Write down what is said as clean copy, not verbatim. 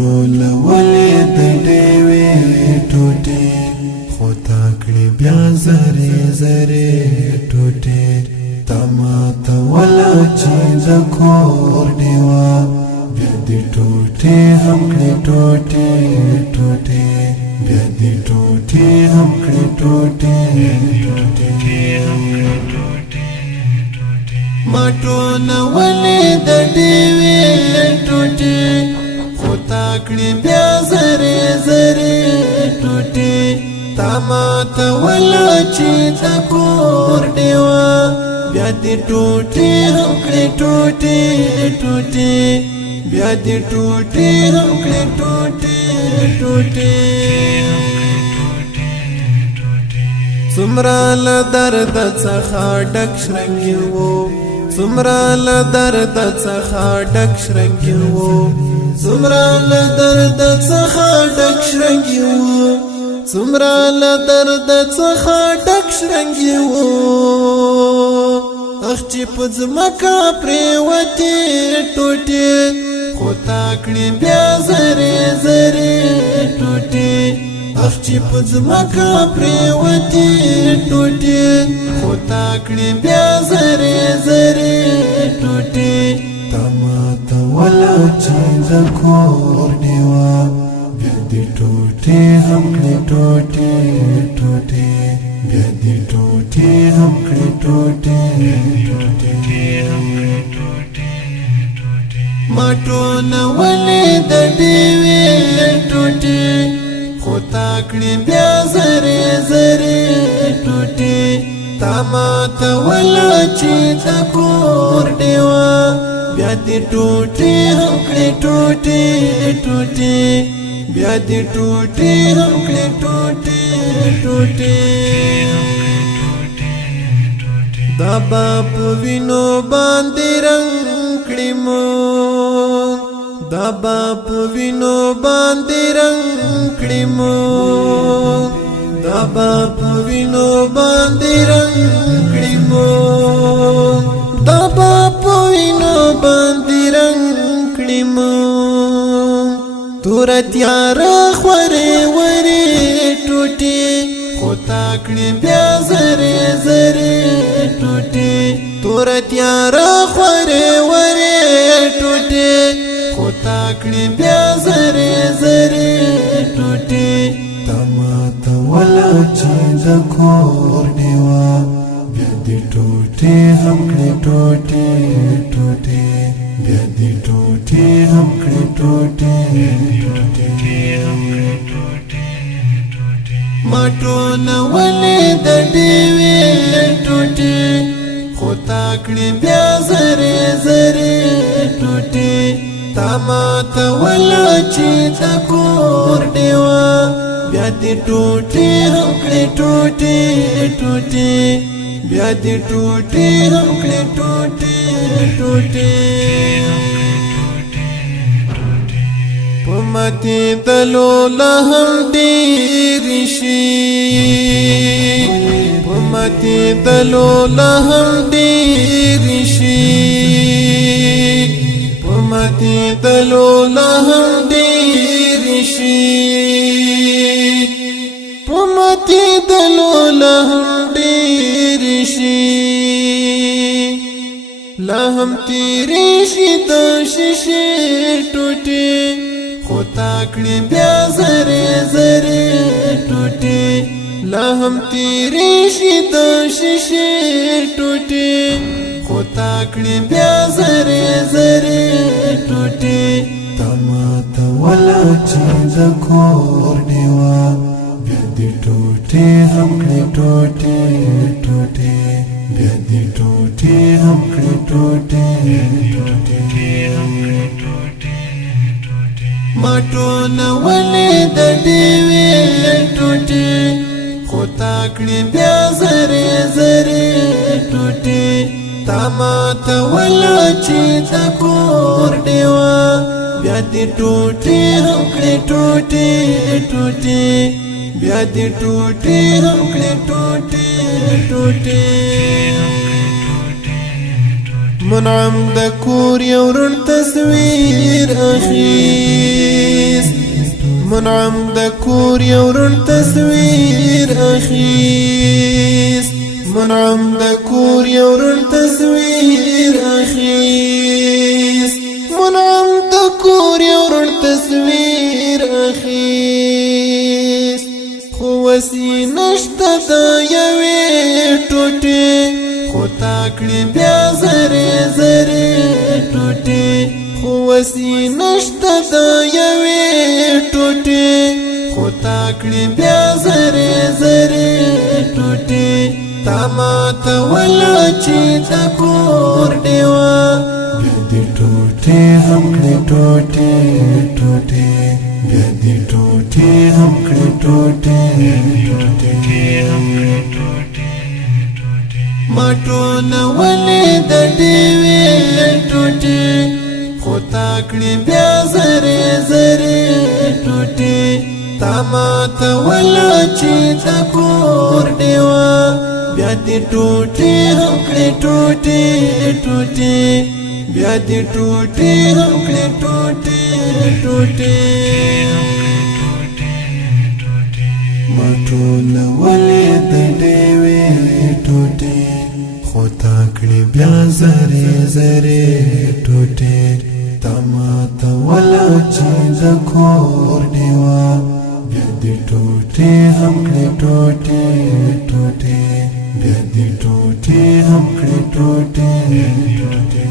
ټول ولې د ډېوې ټوټې خو تا کړې بیا زرې زرې ټوټې تا ماته وله چې د کور ډېوه بیا دې ټوټې هم کړې ټوټې ټوټې بیا دې ټوټې هم کړې ټوټې ټوټې ما ټول ولې د ډېوې ټوټې خو تا کړې بیا زرې زرې ټوټې تا ماته وله چې د کور ډېوه بیا دې ټوټې هم کړې ټوټې ټوټې بیا دې ټوټې هم کړې ټوټې ټوټې څومره له درد څخه ډک شرنګي وو څومره له درد څخه ډک شرنګي وو څومره له درد څخه ډک شرنګي وو څومره له درد څخه ډک شرنګي وو اخ چې په ځمکه پرېوتې ټوټې خو تا کړې بیا زرې زرې ټوټې اخ چې په ځمکه پرېوتې ټوټې خو تا کړې بیا زرې زرې ټوټې تا ماته وله چې د کور ډېوه بیا دې ټوټې هم کړې ټوټې ټوټې بیا دې ټوټې هم کړې ټوټې ټوټې ما ټول ولې د ډېوې ټوټې خو تا کړې بیا زرې زرې ټوټې تا ماته وله چې د کور ډېوه بیا دې ټوټې هم کړې ټوټې ټوټې بیا دې ټوټې هم کړې ټوټې ټوټې دا به په وینو باندې رنګ کړي مونږ دا به په وینو باندې رنګ کړي مونږ دا به په وینو باندې رنګ کړي مونږ دا به په وینو باندې رنګ کړي مونږ تور تیاره خورې ورې ټوټې خو تا کړې بیا زرې زرې ټوټې تور تیاره خورې ورې ټوټې خو تا کړې بیا زرې زرې ټوټې تا ماته وله چې د کور ډېوه بیا دې ټوټې هم کړې ټوټې ټوټې بیا دې ټوټې هم کړې ټوټې ټوټې ما ټول ولې د ډېوې ټوټې خو تا کړې بیا زرې زرې ټوټې تا ماته وله چې د کور ډېوه بیا دې ټوټې هم کړې ټوټې ټوټې بیا دې ټوټې هم کړې ټوټې ټوټې په ماتېدلو لا هم ډېرې شي په ماتېدلو لا هم ډېرې شي په ماتېدلو لا هم ډېرې شي په ماتېدلو لا هم ډېرې شي لا هم تیرې شي د شیشې ټوټې خو تا کړې بیا زرې زرې ټوټې لا هم تیرې شي د شیشې ټوټې خو تا کړې بیا زرې زرې ټوټې تا ماته وله چې د کور ډېوه بیا دې ټوټې هم کړې ټوټې ټوټې بیا دې ټوټې هم کړې ټوټې ټوټې ما ټول ولې د ډېوې ټوټې خو تا کړې بیا زرې زرې ټوټې تا ماته وله چې د کور ډېوه بیا دې ټوټې هم کړې ټوټې ټوټې بیا دې ټوټې هم کړې ټوټې ټوټې منعم د کور یو رڼ تصویر اخیر منعم د کور یو رڼ تصویر اخیست منعم د کور یو رڼ تصویر اخیست منعم د کور یو رڼ تصویر اخیست خو وسی نشته د یوې ټوټې خو تا کړې بیا زرې زرې ټوټې خو وسی نشته د یوې ټوټې خو تا کړې بیا زرې زرې ټوټې تا ماته وله چې د کور ډېوه بیا دې ټوټې هم کړې ټوټې ټوټې بیا دې ټوټې هم کړې ټوټې ټوټې ما ټولولې د ډېوې ټوټې خو تا کړې بیا زرې زرې ټوټې تا ماته وله چې د کور ډېوه بیا دې ټوټې هم کړې ټوټې ټوټې بیا دې ټوټې هم کړې ټوټې ټوټې ما ټولولې د ډېوې ټوټې خو تا کړې بیا زرې زرې ټوټې تا ماته وله چې د کور ډېوه بیا دې ټوټې هم کړې ټوټې ټوټې بیا دې ټوټې هم کړې ټوټې ټوټې